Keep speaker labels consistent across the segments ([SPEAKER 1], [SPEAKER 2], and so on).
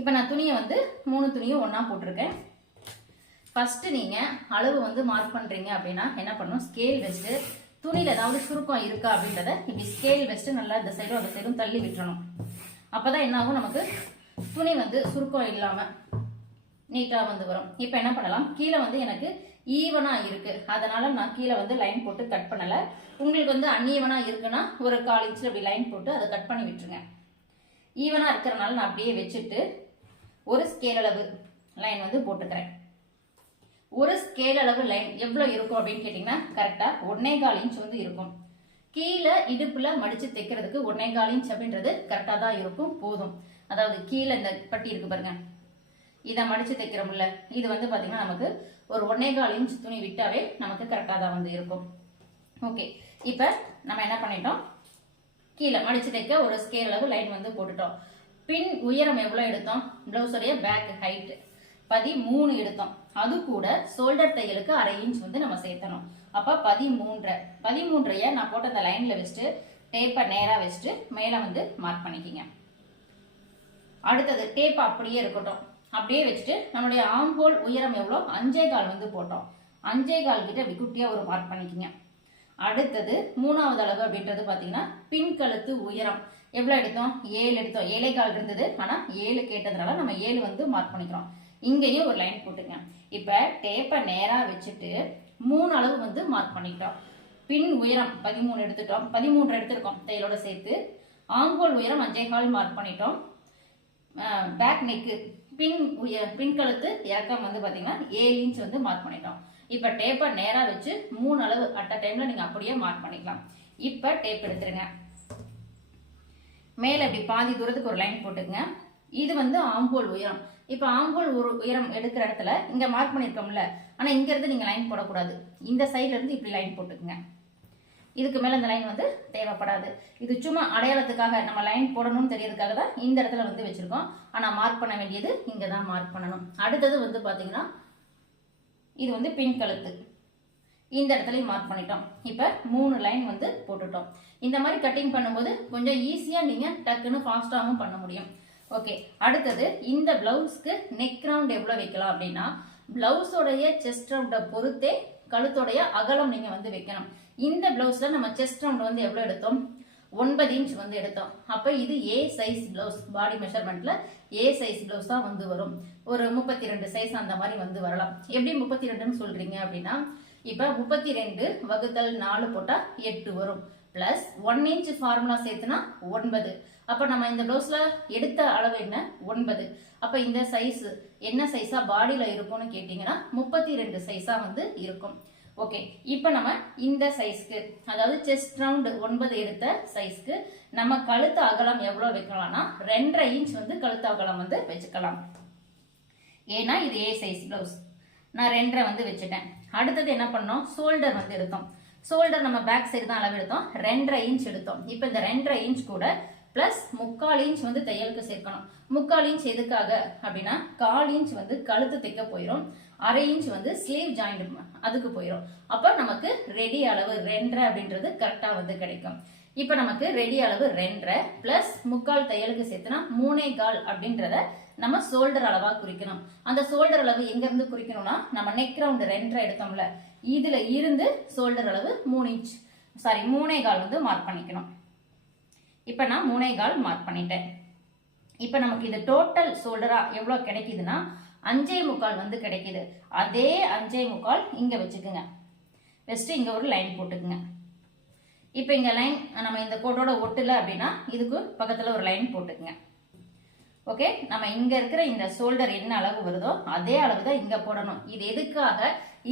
[SPEAKER 1] இப்போ நான் துணியை வந்து மூணு துணியும் ஒன்றா போட்டிருக்கேன். ஃபஸ்ட்டு நீங்கள் அளவு வந்து மார்க் பண்ணுறீங்க அப்படின்னா என்ன பண்ணணும்? ஸ்கேல் வச்சுட்டு துணியில் ஏதாவது சுருக்கம் இருக்கா அப்படின்றத இப்படி ஸ்கேல் வச்சுட்டு நல்லா இந்த சைடும் அந்த சைடும் தள்ளி விட்டுறணும். அப்போ தான் என்ன ஆகும்? நமக்கு துணி வந்து சுருக்கம் இல்லாமல் நீட்டாக வந்து வரும். இப்போ என்ன பண்ணலாம்? கீழே வந்து எனக்கு ஈவனாக இருக்குது அதனால் நான் கீழே வந்து லைன் போட்டு கட் பண்ணலை. உங்களுக்கு வந்து அன்ஈவனாக இருக்குன்னா ஒரு கால் இன்ச்சில் அப்படி லைன் போட்டு அதை கட் பண்ணி விட்டுருங்க. ஈவனாக இருக்கிறனால நான் அப்படியே வச்சுட்டு ஒரு ஸ்கேல் அளவு லைன் வந்து போட்டுக்கிறேன் ஒரு ஸ்கேல் அளவு லைன் எவ்வளோ இருக்கும் அப்படின்னு கேட்டிங்கன்னா கரெக்டாக ஒன்னே கால் இன்ச் வந்து இருக்கும். கீழே இடுப்பில் மடித்து தைக்கிறதுக்கு ஒன்னே கால் இன்ச் அப்படின்றது கரெக்டாக தான் இருக்கும் போதும். அதாவது கீழே இந்த பட்டி இருக்கு பாருங்க. இதை மடித்து தைக்கிறோம்ல இது வந்து பார்த்தீங்கன்னா நமக்கு ஒரு ஒன்னே கால் இன்ச் துணி விட்டாவே நமக்கு கரெக்டாக தான் வந்து இருக்கும். ஓகே இப்போ நம்ம என்ன பண்ணிட்டோம்? கீழே மடிச்சு தைக்க ஒரு ஸ்கேல் அளவு லைன் வந்து போட்டுட்டோம். பின் உயரம் எவ்வளோ எடுத்தோம்? ப்ளவுஸோடைய பேக் ஹைட் பதிமூணு எடுத்தோம். அது கூட ஷோல்டர் தையலுக்கு அரை இன்ச் வந்து நம்ம சேர்த்தணும். அப்போ பதிமூன்றரை. பதிமூன்றைய நான் போட்ட அந்த லைனில் வச்சுட்டு டேப்பை நேராக வச்சுட்டு மேலே வந்து மார்க் பண்ணிக்கிங்க. அடுத்தது டேப் அப்படியே இருக்கட்டும். அப்படியே வச்சுட்டு நம்மளுடைய ஆம்போல் உயரம் எவ்வளோ? அஞ்சே கால் வந்து போட்டோம். அஞ்சே கால் கிட்ட அப்படி குட்டியாக ஒரு மார்க் பண்ணிக்கிங்க. அடுத்தது மூணாவது அளவு அப்படின்றது பார்த்தீங்கன்னா பின் கழுத்து உயரம். எவ்வளோ எடுத்தோம்? ஏழு எடுத்தோம். ஏழே கால் இருந்தது. ஆனால் ஏழு கேட்டதுனால நம்ம ஏழு வந்து மார்க் பண்ணிக்கிறோம். இங்கேயும் ஒரு லைன் போட்டுங்க. இப்போ டேப்பை நேராக வச்சுட்டு மூணு அளவு வந்து மார்க் பண்ணிக்கிட்டோம். பின் உயரம் பதிமூணு எடுத்துட்டோம் பதிமூன்று எடுத்திருக்கோம். தையலோட சேர்த்து. ஆங்கோல் உயரம் அஞ்சே கால் மார்க் பண்ணிட்டோம். பேக் நெக்கு பின் உய பின் கழுத்து இறக்கம் வந்து பார்த்தீங்கன்னா ஏழு இன்ச் வந்து மார்க் பண்ணிட்டோம். இப்போ டேப்பை நேராக வச்சு மூணு அளவு அட் அ டைமில் நீங்கள் அப்படியே மார்க் பண்ணிக்கலாம். இப்போ டேப் எடுத்துருங்க. மேலே இப்படி பாதி தூரத்துக்கு ஒரு லைன் போட்டுக்கங்க. இது வந்து ஆம்போல் உயரம். இப்போ ஆம்போல் ஒரு உயரம் எடுக்கிற இடத்துல இங்கே மார்க் பண்ணியிருக்கோம்ல ஆனால் இங்கேருந்து நீங்கள் லைன் போடக்கூடாது. இந்த சைடுல இருந்து இப்படி லைன் போட்டுக்குங்க. இதுக்கு மேலே இந்த லைன் வந்து தேவைப்படாது. இது சும்மா அடையாளத்துக்காக நம்ம லைன் போடணும்னு தெரியறதுக்காக தான் இந்த இடத்துல வந்து வச்சுருக்கோம். ஆனால் மார்க் பண்ண வேண்டியது இங்கே தான் மார்க் பண்ணணும். அடுத்தது வந்து பார்த்தீங்கன்னா இது வந்து பின் கழுத்து. இந்த இடத்துலையும் மார்க் பண்ணிட்டோம். இப்போ மூணு லைன் வந்து போட்டுட்டோம். இந்த மாதிரி கட்டிங் பண்ணும்போது கொஞ்சம் ஈஸியாக நீங்கள் டக்குன்னு ஃபாஸ்ட்டாகவும் பண்ண முடியும். ஓகே அடுத்தது இந்த பிளவுஸ்க்கு நெக் ரவுண்ட் எவ்வளோ வைக்கலாம் அப்படின்னா பிளவுஸோடைய செஸ்ட் ரவுண்டை பொறுத்தே கழுத்தோடைய அகலம் நீங்கள் வந்து வைக்கணும். இந்த பிளவுஸில் நம்ம செஸ்ட் ரவுண்ட் வந்து எவ்வளோ எடுத்தோம்? ஒன்பது இன்ச் வந்து எடுத்தோம். அப்போ இது ஏ சைஸ் பிளவுஸ் பாடி மெஷர்மெண்ட்ல ஏ சைஸ் பிளவுஸ் தான் வந்து வரும். ஒரு முப்பத்தி ரெண்டு சைஸ் அந்த மாதிரி வந்து வரலாம். எப்படி முப்பத்தி ரெண்டுன்னு சொல்றீங்க அப்படின்னா இப்போ முப்பத்தி ரெண்டு வகுத்தல் நாலு போட்டால் எட்டு வரும். ப்ளஸ் ஒன் இன்ச் ஃபார்முலா சேர்த்துனா ஒன்பது. அப்போ நம்ம இந்த ப்ளவுஸில் எடுத்த அளவு என்ன? ஒன்பது. அப்போ இந்த சைஸ் என்ன சைஸாக பாடியில் இருக்கும்னு கேட்டிங்கன்னா முப்பத்தி ரெண்டு சைஸாக வந்து இருக்கும். ஓகே இப்போ நம்ம இந்த சைஸ்க்கு அதாவது செஸ்ட் ரவுண்டு ஒன்பது எடுத்த சைஸ்க்கு நம்ம கழுத்து அகலம் எவ்வளோ வைக்கலாம்னா ரெண்டரை இன்ச் வந்து கழுத்து அகலம் வந்து வச்சுக்கலாம். ஏன்னா இது ஏ சைஸ் ப்ளவுஸ் நான் ரெண்டரை வந்து வச்சுட்டேன். அடுத்தது என்ன பண்ணோம்? ஷோல்டர் வந்து எடுத்தோம். ஷோல்டர் நம்ம பேக் சைடு தான் அளவு எடுத்தோம் ரெண்டரை இன்ச் எடுத்தோம். இப்போ இந்த ரெண்டரை இன்ச் கூட ப்ளஸ் முக்கால் இன்ச் வந்து தையலுக்கு சேர்க்கணும். முக்கால் இன்ச் எதுக்காக அப்படின்னா கால் இன்ச் வந்து கழுத்து தைக்க போயிடும் அரை இன்ச் வந்து ஸ்லீவ் ஜாயிண்ட் அதுக்கு போயிடும் அப்போ நமக்கு ரெடி அளவு ரெண்டரை அப்படின்றது கரெக்டாக வந்து கிடைக்கும். இப்போ நமக்கு ரெடி அளவு ரெண்டரை ப்ளஸ் முக்கால் தையலுக்கு சேர்த்துனா மூணே கால் அப்படின்றத நம்ம ஷோல்டர் அளவாக குறிக்கணும். அந்த ஷோல்டர் அளவு எங்கேருந்து குறிக்கணும்னா நம்ம நெக் ரவுண்டு ரெண்டரை எடுத்தோம்ல இதில் இருந்து ஷோல்டர் அளவு மூணு இன்ச் சாரி மூணே கால் வந்து மார்க் பண்ணிக்கணும். இப்போ நான் மூணே கால் மார்க் பண்ணிட்டேன். இப்போ நமக்கு இது டோட்டல் ஷோல்டராக எவ்வளோ கிடைக்குதுன்னா அஞ்சே முக்கால் வந்து கிடைக்குது. அதே அஞ்சே முக்கால் இங்கே வச்சுக்குங்க. ஃபஸ்ட்டு இங்கே ஒரு லைன் போட்டுக்குங்க. இப்போ இங்கே லைன் நம்ம இந்த கோட்டோட ஒட்டல அப்படின்னா இதுக்கு பக்கத்தில் ஒரு லைன் போட்டுக்குங்க. ஓகே நம்ம இங்கே இருக்கிற இந்த ஷோல்டர் என்ன அளவு வருதோ அதே அளவு தான் இங்கே போடணும். இது எதுக்காக?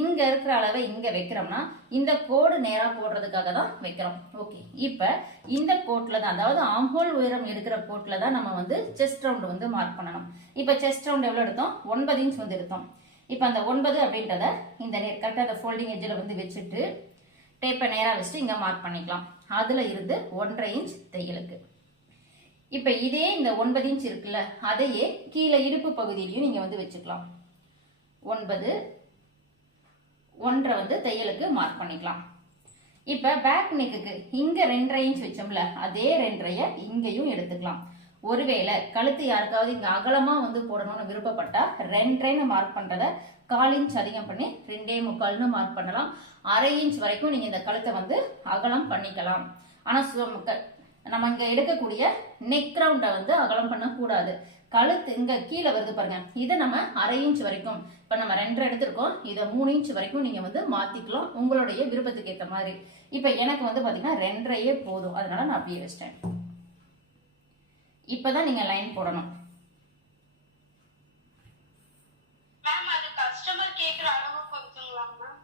[SPEAKER 1] இங்க இருக்கிற அளவை இங்க வைக்கிறோம்னா இந்த கோடு நேரா போடுறதுக்காக தான் வைக்கிறோம். ஓகே இப்ப இந்த கோட்ல தான் அதாவது ஆம்போல் உயரம் எடுக்கிற கோட்ல தான் நம்ம வந்து செஸ்ட் ரவுண்ட் வந்து மார்க் பண்ணணும். இப்ப செஸ்ட் ரவுண்ட் எவ்வளவு எடுத்தோம்? ஒன்பது இன்ச் வந்து எடுத்தோம். இப்ப அந்த ஒன்பது அப்படின்றத இந்த கரெக்டாக அந்த ஃபோல்டிங் எஜ்ஜில் வந்து வச்சுட்டு டேப்பை நேராக வச்சுட்டு இங்கே மார்க் பண்ணிக்கலாம். அதில் இருந்து ஒன்றரை இன்ச் தையலுக்கு இப்போ இதே இந்த ஒன்பது இன்ச் இருக்குல்ல அதையே கீழே இடுப்பு பகுதியிலையும் நீங்கள் வந்து வச்சுக்கலாம். ஒன்பது ஒன்றரை வந்து தையலுக்கு மார்க் பண்ணிக்கலாம். இப்போ பேக் நெக்குக்கு இங்கே ரெண்டரை இன்ச் வச்சோம்ல அதே ரெண்டரையை இங்கேயும் எடுத்துக்கலாம். ஒருவேளை கழுத்து யாருக்காவது இங்க அகலமா வந்து போடணும்னு விருப்பப்பட்டா ரெண்டரைன்னு மார்க் பண்றத கால் இன்ச் அதிகம் பண்ணி ரெண்டே முக்கால்னு மார்க் பண்ணலாம். அரை இன்ச் வரைக்கும் நீங்க இந்த கழுத்தை வந்து அகலம் பண்ணிக்கலாம். ஆனா நம்ம இங்க எடுக்கக்கூடிய நெக் ரவுண்டை வந்து அகலம் பண்ணக்கூடாது. கழுத்து இங்க கீழே வருது பாருங்க. இதை நம்ம அரை இன்ச் வரைக்கும் இப்ப நம்ம ரெண்டரை எடுத்திருக்கோம். இதை மூணு இன்ச் வரைக்கும் நீங்க வந்து மாத்திக்கலாம். உங்களுடைய விருப்பத்துக்கு ஏற்ற மாதிரி. இப்ப எனக்கு வந்து பாத்தீங்கன்னா ரெண்டரையே போதும். அதனால நான் அப்படியே வச்சிட்டேன். இப்பதான் நீங்க லைன் போடணும்.
[SPEAKER 2] மேம் அது கஸ்டமர் கேக்குற அளவு பொறுத்துங்களா மேம்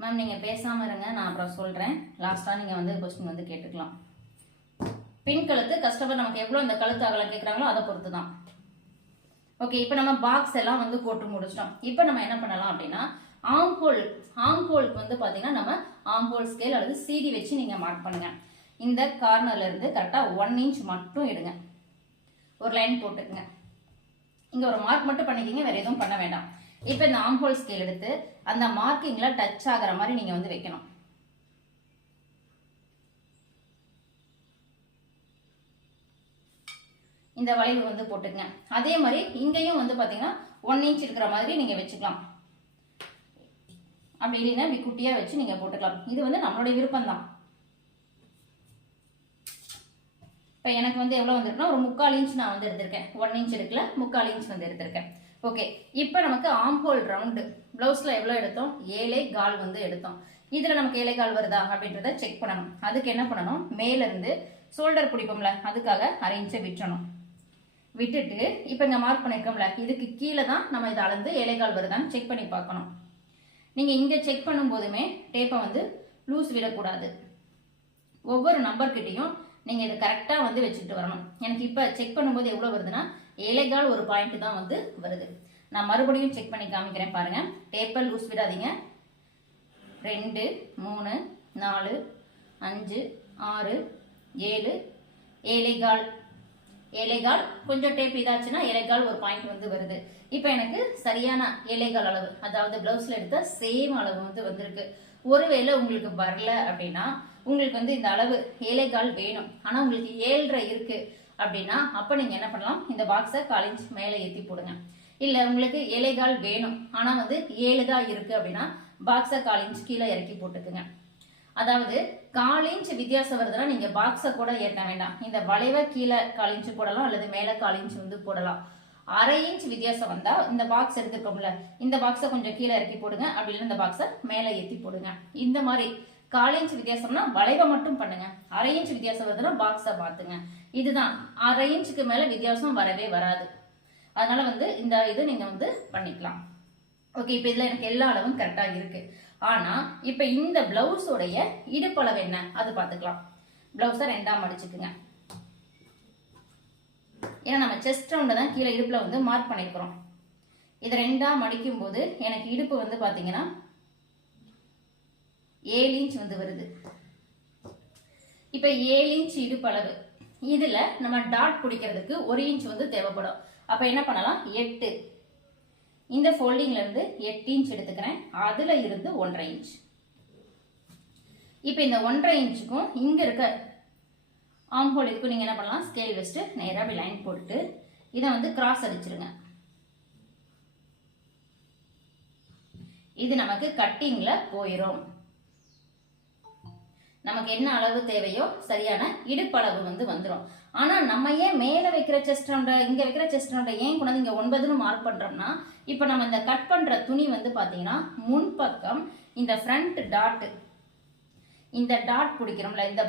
[SPEAKER 1] மேம் நீங்க பேசாம இருங்க நான் அப்புறம் சொல்றேன். லாஸ்டா நீங்க வந்து கொஸ்டின் வந்து கேட்டுக்கலாம். பின் கழுத்து கஸ்டமர் நமக்கு எவ்வளவு இந்த கழுத்து அகலம் கேக்குறாங்களோ அதை பொறுத்து தான் ஓகே இப்போ நம்ம பாக்ஸ் எல்லாம் வந்து போட்டு முடிச்சிட்டோம். இப்போ நம்ம என்ன பண்ணலாம் அப்படின்னா ஆம்போல் ஆம்போலுக்கு வந்து பாத்தீங்கன்னா நம்ம ஆம்போல் ஸ்கேல் அல்லது சீடி வச்சு நீங்க மார்க் பண்ணுங்க. இந்த கார்னர்லேருந்து கரெக்டாக ஒன் இன்ச் மட்டும் எடுங்க. ஒரு லைன் போட்டுக்குங்க. இங்கே ஒரு மார்க் மட்டும் பண்ணிக்கிங்க வேறு எதுவும் பண்ண வேண்டாம். இப்போ இந்த ஆம்போல் ஸ்கேல் எடுத்து அந்த மார்க்கிங்கில் டச் ஆகிற மாதிரி நீங்கள் வந்து வைக்கணும். இந்த வளைவு வந்து போட்டுக்கங்க. அதே மாதிரி இங்கேயும் வந்து பார்த்தீங்கன்னா ஒன் இன்ச் இருக்கிற மாதிரி நீங்கள் வச்சுக்கலாம். அப்படி இல்லைன்னா இப்படி குட்டியாக வச்சு நீங்கள் போட்டுக்கலாம். இது வந்து நம்மளுடைய விருப்பம் தான் இப்போ எனக்கு வந்து எவ்வளோ வந்திருக்குன்னா ஒரு முக்கால் இன்ச் நான் வந்து எடுத்திருக்கேன். ஒன் இன்ச் எடுக்கல முக்கால் இன்ச் வந்து எடுத்திருக்கேன். ஓகே இப்போ நமக்கு ஆம்போல் ரவுண்டு ப்ளவுஸில் எவ்வளோ எடுத்தோம்? ஏழை கால் வந்து எடுத்தோம். இதில் நமக்கு ஏழை கால் வருதா அப்படின்றத செக் பண்ணணும். அதுக்கு என்ன பண்ணணும்? மேலேருந்து ஷோல்டர் பிடிப்போம்ல அதுக்காக அரை இன்ச்சை விட்டுறணும் விட்டுட்டு இப்போ இங்கே மார்க் பண்ணியிருக்கோம்ல இதுக்கு கீழே தான் நம்ம இதை அளந்து ஏழைக்கால் வருதான்னு செக் பண்ணி பார்க்கணும். நீங்கள் இங்கே செக் பண்ணும்போதுமே டேப்பை வந்து லூஸ் விடக்கூடாது. ஒவ்வொரு நம்பர்கிட்டையும் நீங்கள் இது கரெக்டாக வந்து வச்சுட்டு வரணும். எனக்கு இப்போ செக் பண்ணும்போது எவ்வளோ வருதுன்னா ஏழைகால் ஒரு பாயிண்ட் தான் வந்து வருது. நான் மறுபடியும் செக் பண்ணி காமிக்கிறேன் பாருங்கள் டேப்பர் லூஸ் விடாதீங்க. ரெண்டு மூணு நாலு அஞ்சு ஆறு ஏழு. ஏழைகால் ஏழைகால் கொஞ்சம் டேப் இதாச்சுன்னா ஏழைகால் ஒரு பாயிண்ட் வந்து வருது. இப்போ எனக்கு சரியான ஏழைகால் அளவு அதாவது ப்ளவுஸில் எடுத்த சேம் அளவு வந்து வந்திருக்கு. ஒருவேளை உங்களுக்கு வரல அப்படின்னா உங்களுக்கு வந்து இந்த அளவு ஏழைக்கால் வேணும். ஆனா உங்களுக்கு ஏழரை இருக்கு அப்படின்னா அப்ப நீங்க என்ன பண்ணலாம்? இந்த பாக்ஸை கால் இன்ச் மேலே ஏத்தி போடுங்க. இல்ல உங்களுக்கு ஏழைக்கால் வேணும். ஆனா வந்து ஏழு தான் இருக்கு அப்படின்னா பாக்ஸை கால் இன்ச் கீழே இறக்கி போட்டுக்குங்க. அதாவது கால் இன்ச் வித்தியாசம் வருதுன்னா நீங்க பாக்ஸை கூட ஏற்ற வேண்டாம். இந்த வளைவை கீழே கால் இன்ச் போடலாம் அல்லது மேலே கால் இன்ச் வந்து போடலாம். அரை இன்ச் வித்தியாசம் வந்தா இந்த பாக்ஸ் எடுத்துருக்கோம்ல இந்த பாக்ஸை கொஞ்சம் கீழே இறக்கி போடுங்க அப்படி இல்லை இந்த பாக்ஸை மேலே ஏற்றி போடுங்க. இந்த மாதிரி கால் இன்ச் வித்தியாசம்னா வளைவை மட்டும் பண்ணுங்க. அரை இன்ச் வித்தியாசம் வருதுன்னா பாக்ஸை பார்த்துங்க இதுதான் அரை இன்ச்சுக்கு மேலே வித்தியாசம் வரவே வராது. அதனால வந்து இந்த இது நீங்க வந்து பண்ணிக்கலாம். ஓகே இப்போ இதில் எனக்கு எல்லா அளவும் கரெக்டாக இருக்கு. ஆனால் இப்போ இந்த பிளவுஸோடைய இடுப்பளவு என்ன? அது பார்த்துக்கலாம். பிளவுஸை ரெண்டாம் மடிச்சுக்குங்க. ஏன்னா நம்ம செஸ்ட் ரவுண்டை தான் கீழே இடுப்பில் வந்து மார்க் பண்ணியிருக்கிறோம் இதை ரெண்டாக மடிக்கும் போது எனக்கு இடுப்பு வந்து பார்த்தீங்கன்னா ஏழு இன்ச் வந்து வருது. இப்போ ஏழு இன்ச் இடுப்பளவு இதில் நம்ம டாட் பிடிக்கிறதுக்கு ஒரு இன்ச் வந்து தேவைப்படும். அப்போ என்ன பண்ணலாம்? எட்டு. இந்த ஃபோல்டிங்லேருந்து எட்டு இன்ச் எடுத்துக்கிறேன். அதில் இருந்து ஒன்றரை இன்ச் இப்போ இந்த ஒன்றரை இன்ச்சுக்கும் இங்கே இருக்க ஆம்ஹோல் இதுக்கும் நீங்கள் என்ன பண்ணலாம்? ஸ்கேல் வச்சுட்டு நேராக அப்படி லைன் போட்டு இதை வந்து கிராஸ் அடிச்சிருங்க. இது நமக்கு கட்டிங்கில் போயிடும் நமக்கு என்ன அளவு தேவையோ சரியான இடுப்பளவு வந்து வந்துடும் ஆனால் நம்ம ஏன் மேலே வைக்கிற செஸ்ட் ரவுண்டை இங்க வைக்கிற செஸ்ட் ரவுண்டை ஏன் கொண்டாந்து இங்கே ஒன்பதுன்னு மார்க் பண்ணுறோம்னா இப்போ நம்ம இந்த கட் பண்ணுற துணி வந்து பார்த்தீங்கன்னா முன்பக்கம் இந்த ஃப்ரண்ட் டாட்டு இந்த டாட் பிடிக்கிறோம்ல இந்த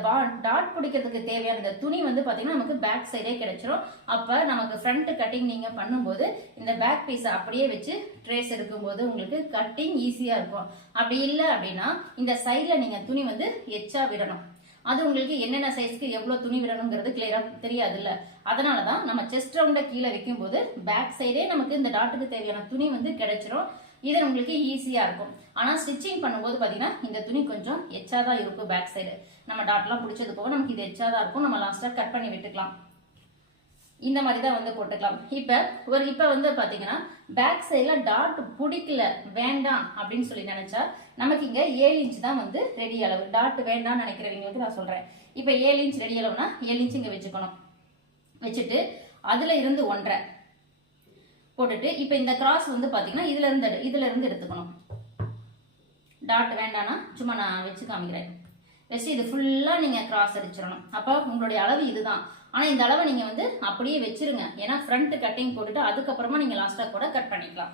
[SPEAKER 1] டாட் பிடிக்கிறதுக்கு தேவையான இந்த துணி வந்து பார்த்தீங்கன்னா நமக்கு பேக் சைடே கிடைச்சிரும். அப்போ நமக்கு ஃப்ரண்ட் கட்டிங் நீங்கள் பண்ணும்போது இந்த பேக் பீஸை அப்படியே வச்சு ட்ரேஸ் எடுக்கும்போது உங்களுக்கு கட்டிங் ஈஸியாக இருக்கும். அப்படி இல்லை அப்படின்னா இந்த சைடில் நீங்கள் துணி வந்து எச்சா விடணும். அது உங்களுக்கு என்னென்ன சைஸ்க்கு எவ்வளோ துணி விடணுங்கிறது கிளியரா தெரியாதுல்ல. அதனால தான் நம்ம செஸ்ட் ரவுண்டை கீழே வைக்கும்போது பேக் சைடே நமக்கு இந்த டாட்டுக்கு தேவையான துணி வந்து கிடைச்சிரும். இது உங்களுக்கு ஈஸியாக இருக்கும். ஆனால் ஸ்டிச்சிங் பண்ணும்போது பார்த்தீங்கன்னா இந்த துணி கொஞ்சம் எச்சா தான் இருக்கும் பேக் சைடு நம்ம டாட்லாம் பிடிச்சது போக நமக்கு இது எச்சா தான் இருக்கும். நம்ம லாஸ்ட்டாக கட் பண்ணி விட்டுக்கலாம். இந்த மாதிரி தான் வந்து போட்டுக்கலாம். இப்போ ஒரு இப்போ வந்து பார்த்தீங்கன்னா பேக் சைடில் டாட் பிடிக்கல வேண்டாம் அப்படின்னு சொல்லி நினச்சா நமக்கு இங்கே ஏழு இன்ச் தான் வந்து ரெடி அளவு. டாட் வேண்டாம்னு நினைக்கிறவங்களுக்கு நான் சொல்கிறேன் இப்போ ஏழு இன்ச் ரெடி அளவுனா ஏழு இன்ச் இங்கே வச்சுக்கணும். வச்சுட்டு அதில் இருந்து ஒன்றரை. போட்டுட்டு இப்போ இந்த கிராஸ் வந்து பார்த்தீங்கன்னா இதுல இருந்து இதுல இருந்து எடுத்துக்கணும். டாட் வேண்டானா சும்மா நான் வச்சு காமிக்கிறேன். வச்சு இது ஃபுல்லாக நீங்கள் கிராஸ் அடிச்சிடணும். அப்போ உங்களுடைய அளவு இதுதான். ஆனால் இந்த அளவை நீங்கள் வந்து அப்படியே வச்சிருங்க. ஏன்னா ஃப்ரண்ட் கட்டிங் போட்டுட்டு அதுக்கப்புறமா நீங்கள் லாஸ்ட்டாக கூட கட் பண்ணிக்கலாம்.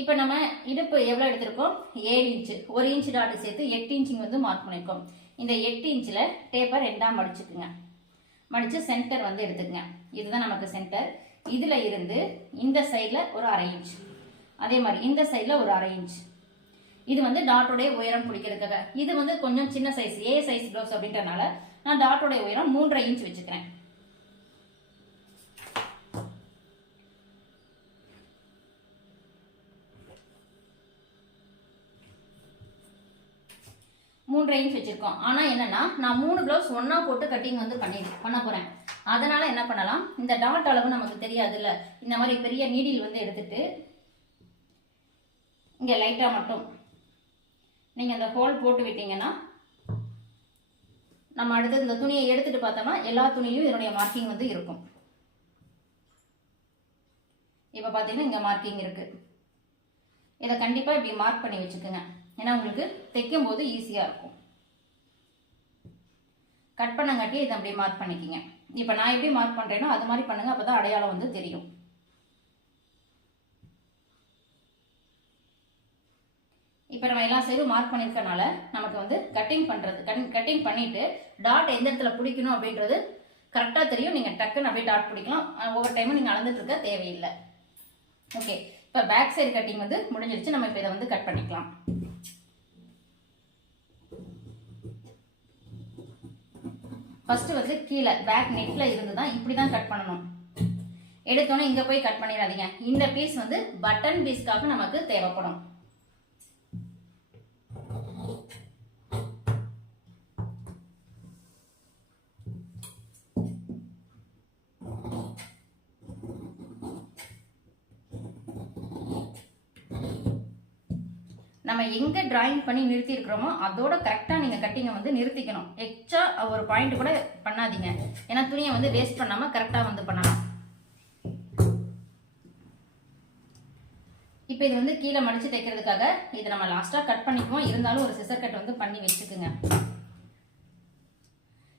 [SPEAKER 1] இப்போ நம்ம இடுப்பு எவ்வளோ எடுத்திருக்கோம்? ஏழு இன்ச்சு ஒரு இன்ச் டாட்டு சேர்த்து எட்டு இன்ச்சிங் வந்து மார்க் பண்ணியிருக்கோம் இந்த எட்டு இன்ச்சில் டேப்பர் ரெண்டாக மடிச்சுக்குங்க. மடித்து சென்டர் வந்து எடுத்துக்கங்க. இதுதான் நமக்கு சென்டர் இதில் இருந்து இந்த சைடில் ஒரு அரை இன்ச் அதே மாதிரி இந்த சைடில் ஒரு அரை இன்ச் இது வந்து டாட்டோடைய உயரம் பிடிக்கிறதுக்காக. இது வந்து கொஞ்சம் சின்ன சைஸ் ஏ சைஸ் ப்ளவுஸ் அப்படின்றனால நான் டாட்டோடைய உயரம் மூன்றரை இன்ச் வச்சுக்கிறேன். மூன்றரை இன்ச் வச்சுருக்கோம். ஆனால் என்னென்னா நான் மூணு ப்ளவுஸ் ஒன்றா போட்டு கட்டிங் வந்து பண்ணி பண்ண போகிறேன் அதனால் என்ன பண்ணலாம்? இந்த டாட் அளவு நமக்கு தெரியாதுல்ல. இந்த மாதிரி பெரிய நீடில் வந்து எடுத்துட்டு இங்கே லைட்டாக மட்டும் நீங்கள் அந்த ஹோல் போட்டு விட்டீங்கன்னா நம்ம அடுத்து இந்த துணியை எடுத்துட்டு பார்த்தோம்னா எல்லா துணியிலும் இதனுடைய மார்க்கிங் வந்து இருக்கும். இப்போ பார்த்தீங்கன்னா இங்கே மார்க்கிங் இருக்குது இதை கண்டிப்பாக இப்படி மார்க் பண்ணி வச்சுக்கோங்க. ஏன்னா உங்களுக்கு தைக்கும் போது ஈஸியாக இருக்கும். கட் பண்ணங்காட்டி இதை அப்படியே மார்க் பண்ணிக்கிங்க. இப்போ நான் எப்படி மார்க் பண்ணுறேனோ அது மாதிரி பண்ணுங்கள் அப்போ தான் அடையாளம் வந்து தெரியும். இப்போ நம்ம எல்லா சைடும் மார்க் பண்ணியிருக்கனால நமக்கு வந்து கட்டிங் பண்ணுறது கட் கட்டிங் பண்ணிவிட்டு டாட் எந்த இடத்துல பிடிக்கணும் அப்படின்றது கரெக்டாக தெரியும். நீங்கள் டக்குன்னு அப்படியே டாட் பிடிக்கலாம். ஒவ்வொரு டைமும் நீங்கள் அளந்துட்டு இருக்க தேவையில்லை. ஓகே இப்போ பேக் சைடு கட்டிங் வந்து முடிஞ்சிருச்சு. நம்ம இப்போ இதை வந்து கட் பண்ணிக்கலாம். ஃபர்ஸ்ட் வந்து கீழே பேக் நெக்ல இருந்து தான் இப்படி தான் கட் பண்ணணும். எடுத்தோன்னே இங்க போய் கட் பண்ணிடாதீங்க. இந்த பீஸ் வந்து பட்டன் பீஸ்க்காக நமக்கு தேவைப்படும். நம்ம எங்க டிராயிங் பண்ணி நிறுத்தி இருக்கிறோமோ அதோட கரெக்டா நீங்க கட்டிங்க வந்து நிறுத்திக்கணும். எக்ஸ்ட்ரா ஒரு பாயிண்ட் கூட பண்ணாதீங்க. ஏன்னா துணியை வந்து வேஸ்ட் பண்ணாம கரெக்டா வந்து பண்ணலாம் இப்போ இது வந்து கீழே மடிச்சு தைக்கிறதுக்காக இது நம்ம லாஸ்டா கட் பண்ணிக்குவோம். இருந்தாலும் ஒரு சிசர் கட் வந்து பண்ணி வச்சுக்குங்க.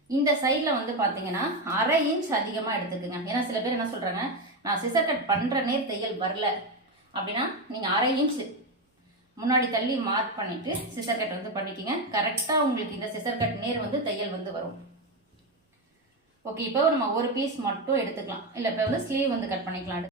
[SPEAKER 1] இந்த சைடில் வந்து பார்த்தீங்கன்னா அரை இன்ச் அதிகமாக எடுத்துக்குங்க. ஏன்னா சில பேர் என்ன சொல்கிறாங்க நான் சிசர் கட் பண்ணுற நேர் தையல் வரல. அப்படின்னா நீங்கள் அரை இன்ச் முன்னாடி தள்ளி மார்க் பண்ணிட்டு சிசர் கட் வந்து பண்ணிக்கிங்க. கரெக்டாக உங்களுக்கு இந்த சிசர் கட் நேர் வந்து தையல் வந்து வரும். ஓகே இப்போ நம்ம ஒரு பீஸ் மட்டும் எடுத்துக்கலாம். இல்லை இப்போ வந்து ஸ்லீவ் வந்து கட் பண்ணிக்கலாம்.